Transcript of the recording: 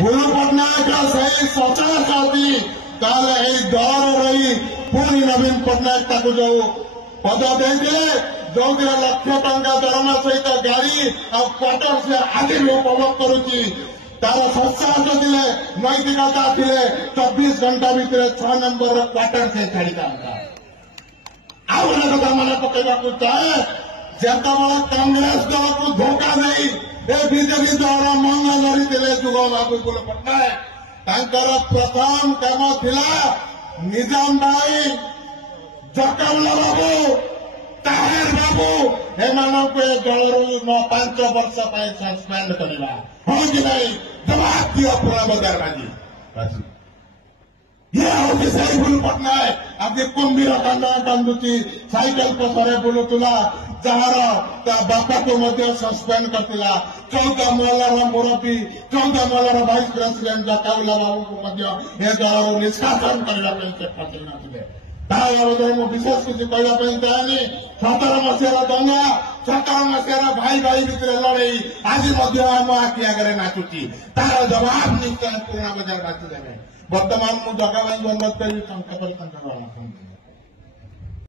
गुरु पट्टनायक सही सचेत होती दल रही पुणी नवीन पट्टनायक जो पद देते जो लक्ष टंका दरमा सहित गाड़ी आ क्वार्टर से आज भी उपभोग करुच्ची तार सत्साहस थे नैतिकता थे 24 घंटा भितर 6 नंबर क्वार्टर से छाड़ी था कथा मन पकड़ा चाहे जितेबाला कांग्रेस दल को धोखा नहीं बीजेपी द्वारा मंग लड़ी जुग बाबू गुरु पट्टनायक प्रथम काम थिला निजाम भाई जकाउला बाबू ताहिर बाबू एमानक दल 5 वर्ष सस्पेंड करवा हाँ कि नहीं जवाब दियो पूरा बजार बाजी ये हूँ सही गुरु पट्टनायक आपके कुंभीर कांदा कांदुची साइकेल पसरे बुलुला जार बापा को सस्पेंड करता 14 महलार मुरब्बी 14 महलार भाइस प्रेसिडेंट जकाउला बाबू को दल निष्कासन करने चेष्टा करते विशेष किसी कहवाई चाहे 17 मसीहार दंगा 17 मसीहार भाई भाई भितर लड़ई आज आम आखि आगे नाचुची तार जवाब निश्चय पुराणा बजार बाजी देवे बर्तमान मुझे जगह अनुरोध करी